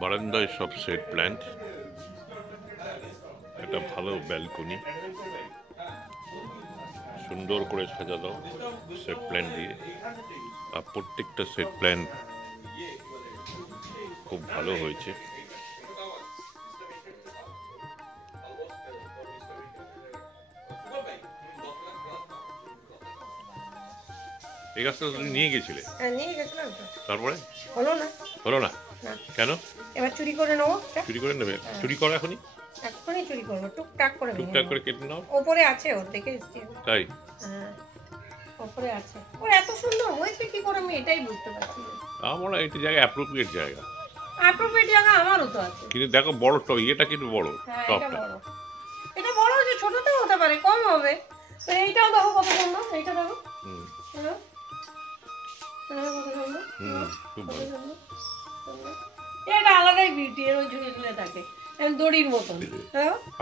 বারান্দায় সব set plant, একটা ভালো ব্যালকনি, সুন্দর করে সাজানো সেট প্ল্যান্ট দিয়ে। আর প্রত্যেকটা সেট প্ল্যান্ট খুব ভালো হয়েছে। এই গাছটা তুমি নিয়ে গেছিলে? হ্যাঁ, নিয়ে গেছিলাম তো। তারপরে হলো না। হলো না কেন? এবার চুরি করে নেবো। চুরি করে নেবে? চুরি করো এখনই? এখনই চুরি করবো, টুকটাক করে। টুকটাক করে কেটে নাও। ওপরে আছে, ওর দেখে এসছি। তাই? হ্যাঁ, ওপরে আছে। ওর এত সুন্দর হয়েছে কি করে আমি এটাই বুঝতে পারছি না। আমার এটা জায়গা অ্যাপ্রোপ্রিয়েট জায়গা। অ্যাপ্রোপ্রিয়েট জায়গা আমারও তো আছে। কিন্তু দেখো বড় টব, এটা কিন্তু বড়। হ্যাঁ, এটা বড়। এটা বড় হচ্ছে, ছোটটাও হতে পারে, কম হবে। তো এইটাও দেখো কত সুন্দর, এইটা দেখো। হুম। খুব ভালো। এটা আলাদাই বিউটি, এর ওই ঝুলে ঝুলে থাকে দড়ির মতন।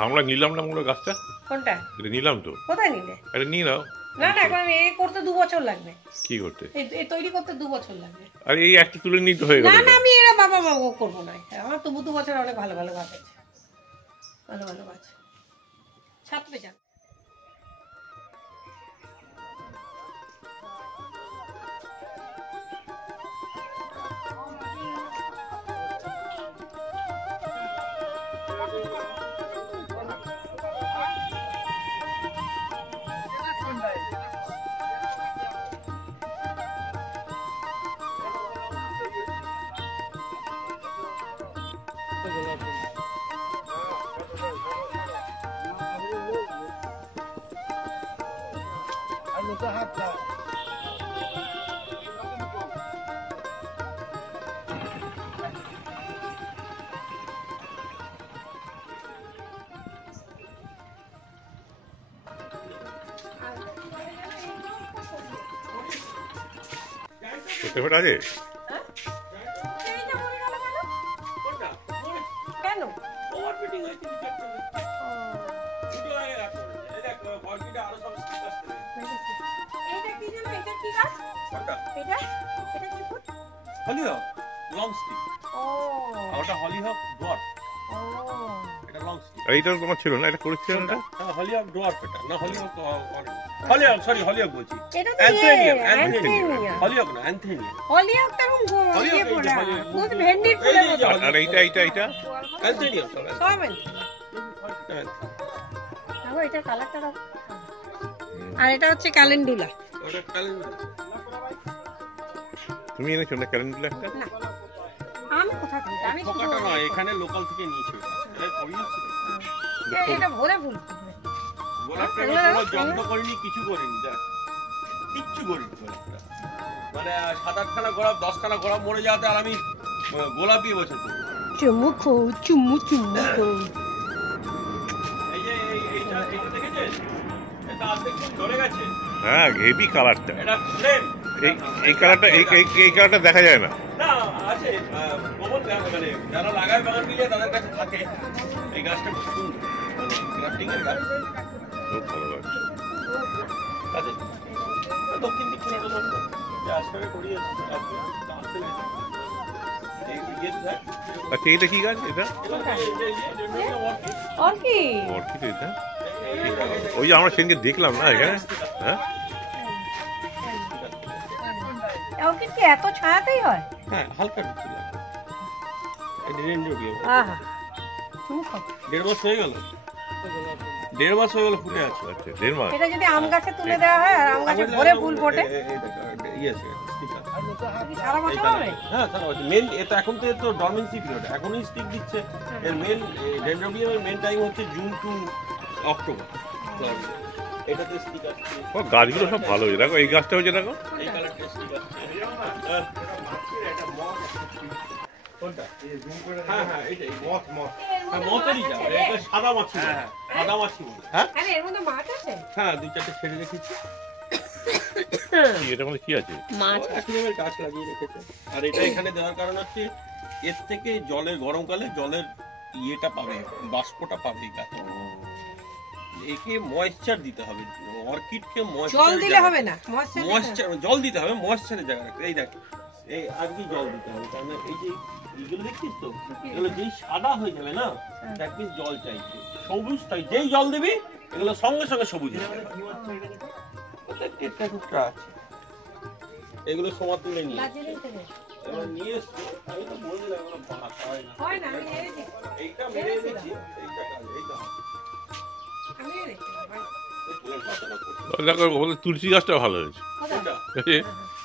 আমরা নিলাম না মনে গাছটা? কোনটা? এটা নিলাম তো। কোথায় নিলে? এটা নিয়ে নাও। না না, এখন এই করতে 2 বছর লাগবে। কি করতে? এই তৈরি করতে 2 বছর লাগবে। আর এই একটা তুলে নিতে হয়ে গেল। না না, আমি এরা বাবা করবো না। আমার তবু 2 বছর অনেক ভালো ভালো গাছ আছে, ভালো ভালো গাছ ছাপবে যা। আছে কেন? এইটা তোমার ছিল না? এটা করেছিলাম না? হলিহক ডোয়ার্ফ, এটা না হলিহক, হলিহক সরি হলিহক বলছি, অ্যান্থেনিয়াম, হলিহক না অ্যান্থেনিয়াম। হলিহক তো ইয়ে পড়া, বহুত ভেন্ডির ফুলের মতো। আর এইটা অ্যান্থেনিয়াম সব। দেখো এটা কালারটা দাও। আর এটা হচ্ছে ক্যালেন্ডুলা। ওটা ক্যালেন্ডুলা। তুমি এনেছো না ক্যালেন্ডুলা একটা? না, আমি কোথা থেকে? আমি ফোকাটা নয়, এখানে লোকাল থেকে নিয়েছি। এটা করিয়েছি। এটা ভরে ফুল ফুটবে। গোলাপটাকে কোনো যত্ন করিনি, কিছু করিনি, দেখ কিচ্ছু করিনি গোলাপটা। মানে 7-8খানা গোলাপ, 10খানা গোলাপ মরে যাওয়াতে আর আমি গোলাপই বছর করি। চুমুকো চুমুকো। এই যে এইটা দেখেছেন? এটা আর্ধেক ফুল ধরে গেছে। হ্যাঁ, হেভি কালারটা। এটা ফ্লেম। এই কালারটা, এই কালারটা দেখা যায় না। না আছে, কমন মানে যারা লাগায় বাগান দিয়ে তাদের কাছে থাকে। এই গাছটা খুব সুন্দর, গ্রাফটিং এর গাছ, খুব ভালো লাগছে। আছে দক্ষিণ দিক থেকে সুন্দর যে আজকে করিয়েছি। আচ্ছা, এটা কি গাছ? এটা অর্কিড। এটা ওই যে আমরা সেদিনকে দেখলাম না এখানে। হ্যাঁ, অর্কিড কি এত ছায়াতেই হয়? হ্যাঁ, হালকা ছিল। এটা রেন্ডোডিয়াম। আহা, তুমি খাও। 1.5 মাস হয়ে গেল। 1.5 মাস হয়ে গেল ফুটে আছে। আচ্ছা, 1.5 মাস। এটা যদি আম গাছে তুলে দেওয়া হয় আর আম গাছে ভরে ফুল ফোটে, সারা বছর হবে? হ্যাঁ, সারা বছর। মেন এটা এখন তো ডরমেন্সি পিরিয়ড, এখনই স্টিক দিচ্ছে। এর মেন ডেন্ড্রোবিয়ামের মেন টাইম হচ্ছে জুন টু অক্টোবর। এটাতে স্টিক আসছে। ও, গাছগুলো সব ভালো হয়েছে। দেখো এই গাছটা হয়েছে, দেখো এই কালারটা স্টিক আসছে। কোনটা? হ্যাঁ হ্যাঁ, এইটাই মত। মতেরই যা, এটা সাদা মাছি। সাদা মাছি। হ্যাঁ, আরে এর মধ্যে মাছ আছে? হ্যাঁ, 2-4টে ছেড়ে রেখেছি। এটা মানে কি আছে? মাছ অ্যাকুরিয়ামের গাছ লাগিয়ে রেখেছে। আর এটা এখানে দেওয়ার কারণ হচ্ছে এর থেকে জলের, গরমকালে জলের ইয়েটা পাবে, বাষ্পটা পাবে এই গাছ। একে ময়েশ্চার দিতে হবে। অর্কিডকে জল দিলে হবে না, ময়েশ্চার জল দিতে হবে, ময়েশ্চারের জায়গা রাখতে। এই দেখ, এই আর কি জল দিতে হবে, কারণ এই যে এগুলো দেখছিস তো, এগুলো যেই সাদা হয়ে যাবে না, দ্যাট মিন্স জল চাইছে। সবুজ তাই যেই জল দিবি এগুলো সঙ্গে সঙ্গে সবুজ হয়ে যাবে। এগুলো সময় তুলে নিয়ে এবার নিয়ে এসছে, আমি তো বললাম এগুলো বাঁক হয় না। এইটা মেরে দিচ্ছি, এইটা কাজ, এইটা দেখো ওদের তুলসী গাছটা ভালো হয়েছে।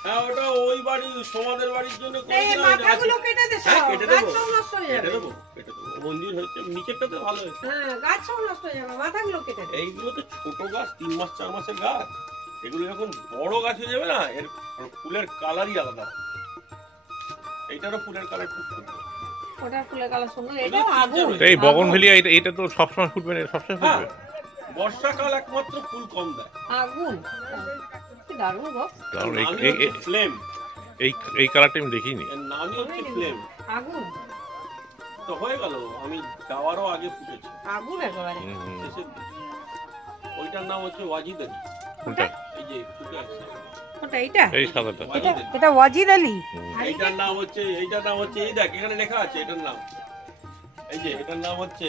হ্যাঁ ওটা ওই বাড়ি সমাদের বাড়ির জন্য মন্দির হয়েছে, নিচেরটাতে ভালো হয়েছে। এইগুলো তো ছোট গাছ, 3 মাস 4 মাসের গাছ। এগুলো যখন বড় গাছ হয়ে যাবে না, এর ফুলের কালারই আলাদা। এইটারও ফুলের কালার খুব সুন্দর। এই বগনভেলিয়া এটা তো সবসময় ফুটবে না, সবসময় ফুটবে। বর্ষাকাল একমাত্র ফুল কম দেয়। আগুন কারণ ফ্লেম, এই কালারটা আমি দেখিনি। এর নামই হচ্ছে ফ্লেম। আগুন তো হয়ে গেল, আমি যাওয়ারও আগে ফুটেছে। আগুন একেবারে। ওইটার নাম হচ্ছে ওয়াজিদালি। কোনটা? এই যে ফুটে আছে ওটা, এইটা এই সাদাটা। এটা ওয়াজিদ আলী। এইটার নাম হচ্ছে এই দেখ এখানে লেখা আছে এটার নাম। এই যে এটার নাম হচ্ছে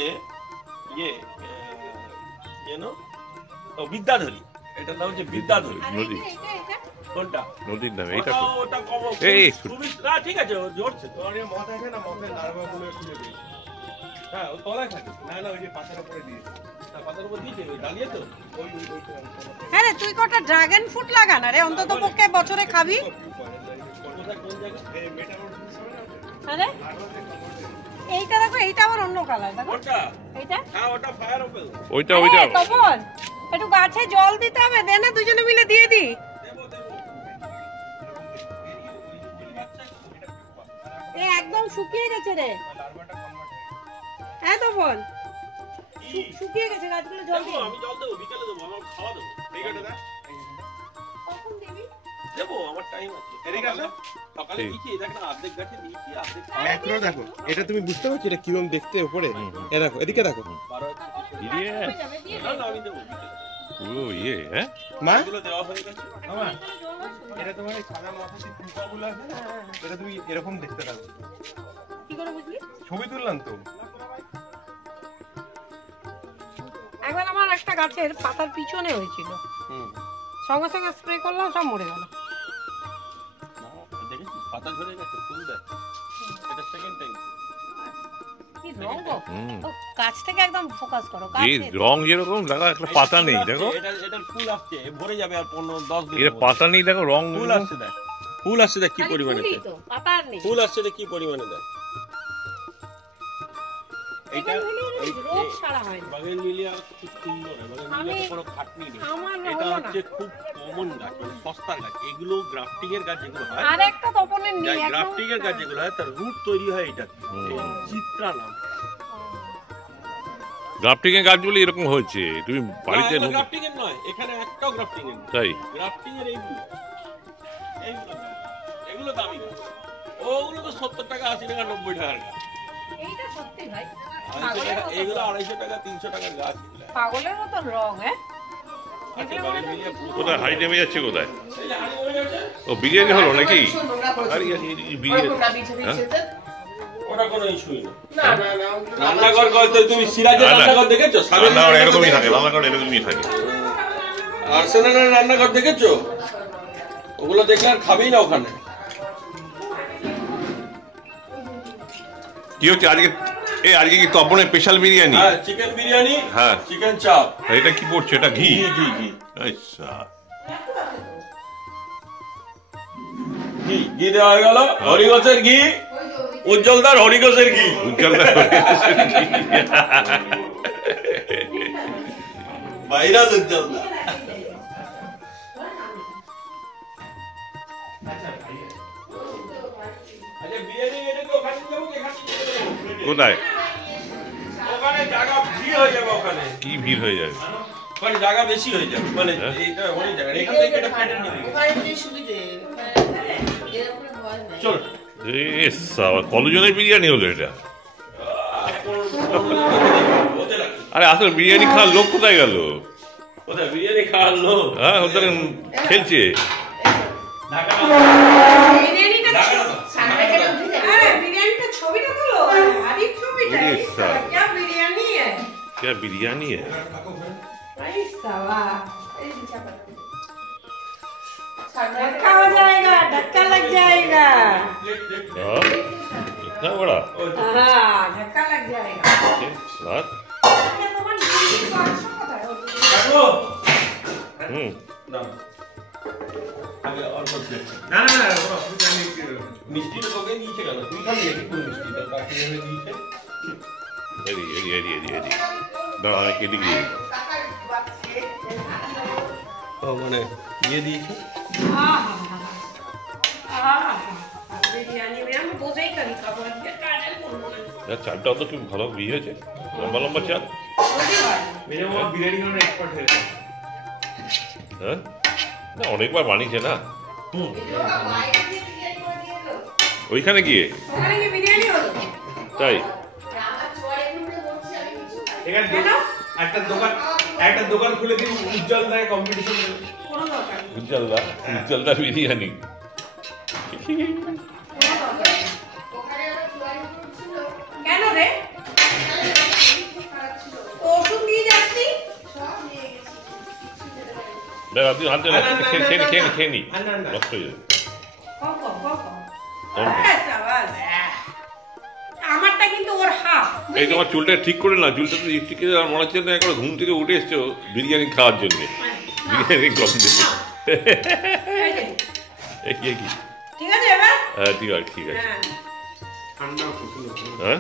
বিদ্যাধরী। এটার নাম হচ্ছে বিদ্যাধরী। নদী, কোনটা? নদীর নাম এইটা তো। ওটা কম। এই না ঠিক আছে, ও জোরছে তো। আর মাথা আছে না, মাথায় লার্ভাগুলো খুলে দিই। হ্যাঁ ও তলায় থাকে না, ওই যে পাতার উপরে দিয়ে। না পাতার উপর দিয়েছে ওই ডালিয়ে তো ওই। হ্যাঁ রে, তুই কটা ড্রাগন ফ্রুট লাগা না রে, অন্তত পক্ষে বছরে খাবি। আরে এইটা দেখো, এইটা আবার অন্য কালার দেখো। ওটা এইটা, হ্যাঁ ওটা ফায়ার ওপেল। ওইটা তপন একটু গাছে জল দিতে হবে, দে না দুজনে মিলে দিয়ে দি। এ একদম শুকিয়ে গেছে রে। হ্যাঁ তপন, শুকিয়ে গেছে গাছগুলো, জল দি। আমি জল দেবো, বিকেলে দেবো, আমার খাওয়া দেবো। ঠিক আছে দা, কখন দিবি? দেবো, আমার টাইম আছে। এদিকে আসো, সকালে দিয়েছি, দেখ না অর্ধেক গাছে দিয়েছি, অর্ধেক ম্যাক্রো দেখো, এটা তুমি বুঝতে পারছো এটা কিরকম দেখতে উপরে? এ দেখো, এদিকে দেখো। 12 না আমি দেবো বিকেলে। ও ইয়ে, হ্যাঁ মা এগুলো দেওয়া হয়ে গেছে। মামা, এটা তোমার এই সাদা মাথা যে কুকাগুলো আছে না, এটা তুমি এরকম দেখতে থাকো। কি করে বুঝলি? ছবি তুললাম তো। একবার আমার একটা গাছের পাতার পিছনে হয়েছিল, সঙ্গে সঙ্গে স্প্রে করলাম, সব মরে গেল। দেখেছি পাতা ঝরে গেছে, ফুল দেয়। এটা সেকেন্ড টাইম। কি রং গো, গাছ থেকে একদম ফোকাস করো। এই রং যেরকম দেখো, একটা পাতা নেই দেখো। এটার ফুল আসছে, ভরে যাবে আর 15-10 দিন। এর পাতা নেই দেখো, রং ফুল আসছে দেখ, ফুল আসছে দেখ কি পরিমাণে দেয়। পাতা আর নেই, ফুল আসছে দেখ কি পরিমাণে দেয়। এইটা রোজ সারা হয় না। বাগেনভিলিয়া খুব সুন্দর, বাগেনভিলিয়াতে কোনো খাটনি নেই। এটা হচ্ছে খুব কমন গাছ, মানে সস্তার গাছ। এগুলো গ্রাফটিং এর গাছ যেগুলো হয়, আর একটা তপনের নেই, গ্রাফটিং এর গাছ যেগুলো হয় তার রুট তৈরি হয় এটা। চিত্রা নাম। গ্রাফটিং এর গাছগুলো এরকম হয়েছে, তুমি বাড়িতে গ্রাফটিং এর নয়, এখানে একটাও গ্রাফটিং এর নয়। তাই গ্রাফটিং এর এগুলো দামি গাছ। ওগুলো তো 70 টাকা 80 টাকা 90 টাকার গাছ। এইটা সত্যি ভাই এগুলো 250 টাকা 300 টাকার গাছ। পাগলের মতো রং। হ্যাঁ কোথায় হাই নেমে যাচ্ছে কোথায়? ও বিরিয়ানি হলো নাকি? ওটা কোনো ইস্যুই না। রান্নাঘর করতে তুমি সিরাজের রান্নাঘর দেখেছো? রান্নাঘর এরকমই থাকে, রান্নাঘর এরকমই থাকে। আর্সেনালের রান্নাঘর দেখেছো? ওগুলো দেখলে আর খাবেই না ওখানে। কি হচ্ছে আজকে? আজকে কি তপনের স্পেশাল বিরিয়ানি? হ্যাঁ, চিকেন বিরিয়ানি, হ্যাঁ চিকেন চাপ। এটা কি পড়ছে? এটা ঘি? ঘি ঘি আচ্ছা, ঘি দেওয়া হয়ে গেল। হরিঘোষের ঘি, উজ্জ্বলদার হরিঘোষের ঘি। ভাইরাস উজ্জ্বলদা। কোথায়? ওখানে জায়গা ভিড় হয়ে যাবে। ওখানে কি ভিড় হয়ে যাবে? ওখানে জায়গা বেশি হয়ে যাবে, মানে এইটা অনেক জায়গা। এখান থেকে এটা কেটে নিয়ে চল। কতজনের বিরিয়ানি হলো এটা? আরে আসলে বিরিয়ানি খাওয়ার লোক কোথায় গেল? কোথায় বিরিয়ানি খাওয়ার লোক? হ্যাঁ ওদের খেলছে। বিরিয়ানিটা ছবিটা তোলো আরে ছবিটা अरे এই সালা, साला। क्या बिरयानी है क्या बिरयानी है? भाई साला धक्का हो जाएगा, धक्का लग जाएगा। हाँ, इतना बड़ा? हाँ धक्का लग जाएगा। ओके, रात? ये तुम्हारी बीवी को अच्छा पता है। কাকু हम्म, দাও আগে অল্প প্লেট না না না কোনো অসুবিধা নেই মিষ্টিটা তোকে দিয়েছে কেন তুই খালি একটু কোন মিষ্টি তোর কাকি এনে দিয়েছে এদি দাঁড়া আমাকে এদিকে দিয়ে দাও। ও মানে ইয়ে দিয়েছে बिरयानी में हम बोझे ही करी खाबो ये काजल बोलबो ना না, চালটাও তো খুব ভালো বিয়ে হয়েছে, লম্বা লম্বা চাল। रोटी भाई মেজে মামা বিরিয়ানি বানানো এক্সপার্ট হয়েছে হ্যাঁ, না অনেকবার বানিয়েছে না ওইখানে গিয়ে, ওখানে কি বিরিয়ানি হলো তাই? এখানে কেন? একটা দোকান খুলে দিন উজ্জ্বল রায় কম্পিটিশন কোনো দরকার নেই উজ্জ্বলদা বিরিয়ানি। কোনো দরকার নেই কেন রে তো ওষুধ নিয়ে যাচ্ছি দেখ আপনি হাতে খেয়ে নি, নষ্ট হয়ে যাবে। কম কম কম কম কম। আমারটা কিন্তু ওর হাফ এই তোমার চুলটা ঠিক করে না, চুলটা তো ঠিক আর মনে হচ্ছে না একবার ঘুম থেকে উঠে এসছো বিরিয়ানি খাওয়ার জন্য, বিরিয়ানি গন্ধ দেখে। এই কি কি? ঠিক আছে এবার হ্যাঁ ঠিক আছে ঠিক আছে। হ্যাঁ ঠান্ডা প্রচুর হ্যাঁ,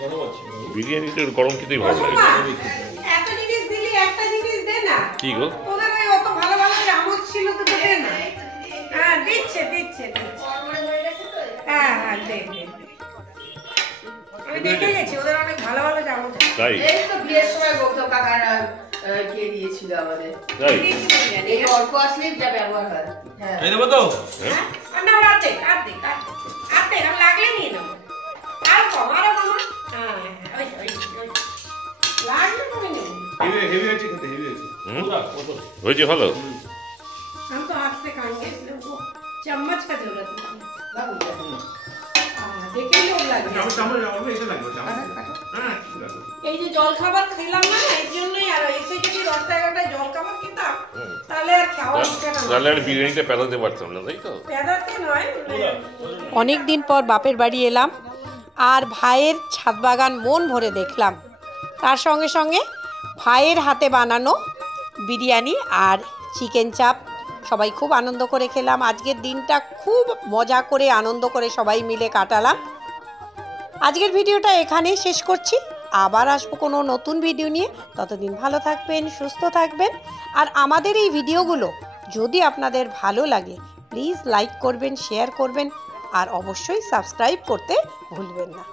গরম আছে বিরিয়ানিটা গরম খেতেই ভালো লাগে। এত জিনিস দিলি একটা জিনিস দে না কি গো? তোদের ওই অত ভালো ভালো চামচ ছিল তো দে না হ্যাঁ দিচ্ছে হ্যাঁ হ্যাঁ দে আমি দেখে গেছি ওদের অনেক ভালো ভালো চামচ আছে। তাই এই তো বিয়ের সময় গৌতম কাকারা কে দিয়েছিল আমাদের তাই দিয়েছি বিরিয়ানি, এই হ্যাঁ। অল্প আসলেই যা ব্যবহার হয় হ্যাঁ এই দেবো তো হ্যাঁ? আর না, ওর অর্ধেক, অর্ধেক, অর্ধেক, আমি লাগলে নিয়ে নেবো। আরো কম, আরো কম, হ্যাঁ, ওই। লাগলে কমে নেবো। হেভি হয়েছে খেতে হেভি হয়েছে হুম? হয়েছে ভালো? हम तो हाथ से काट के इसलिए वो चम्मच का जरूरत नहीं দেখেই লোভ লাগে চামচ অল্প এসে লাগবে চামচ হ্যাঁ ঠিক আছে এই যে জল খাবার খেলাম না এর জন্যই আর এসে যদি 10টা 11টায় জল খাবার খেতাম তাহলে আর খাওয়া ইচ্ছা না তাহলে আর বিরিয়ানিটা পেলাতে পারতাম না, তাই তো? পেদাতে নয় অনেক দিন পর বাপের বাড়ি এলাম আর ভাইয়ের ছাদ বাগান মন ভরে দেখলাম, তার সঙ্গে সঙ্গে ভাইয়ের হাতে বানানো বিরিয়ানি আর চিকেন চাপ সবাই খুব আনন্দ করে খেলাম। আজকের দিনটা খুব মজা করে আনন্দ করে সবাই মিলে কাটালাম। আজকের ভিডিওটা এখানেই শেষ করছি, আবার আসবো কোনো নতুন ভিডিও নিয়ে। ততদিন ভালো থাকবেন, সুস্থ থাকবেন। আর আমাদের এই ভিডিওগুলো যদি আপনাদের ভালো লাগে প্লিজ লাইক করবেন, শেয়ার করবেন আর অবশ্যই সাবস্ক্রাইব করতে ভুলবেন না।